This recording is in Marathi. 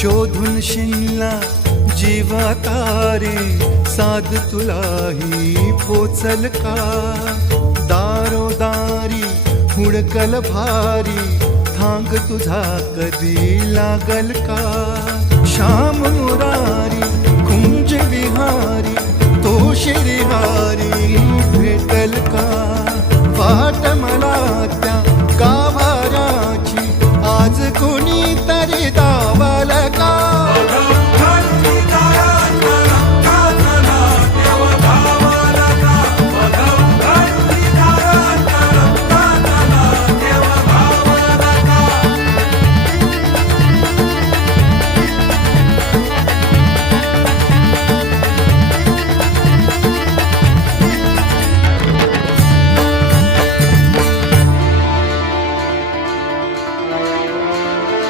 शोधून शिनला जीवा तारे, साध तुलाही पोचल का? दारोदारी हुडकल भारी, थांग तुझा कधी लागल का? श्याम मुरारी कुंज विहारी, तो श्रीहारी भेटल का? वाट मला त्या गाभाऱ्याची, आज कोणी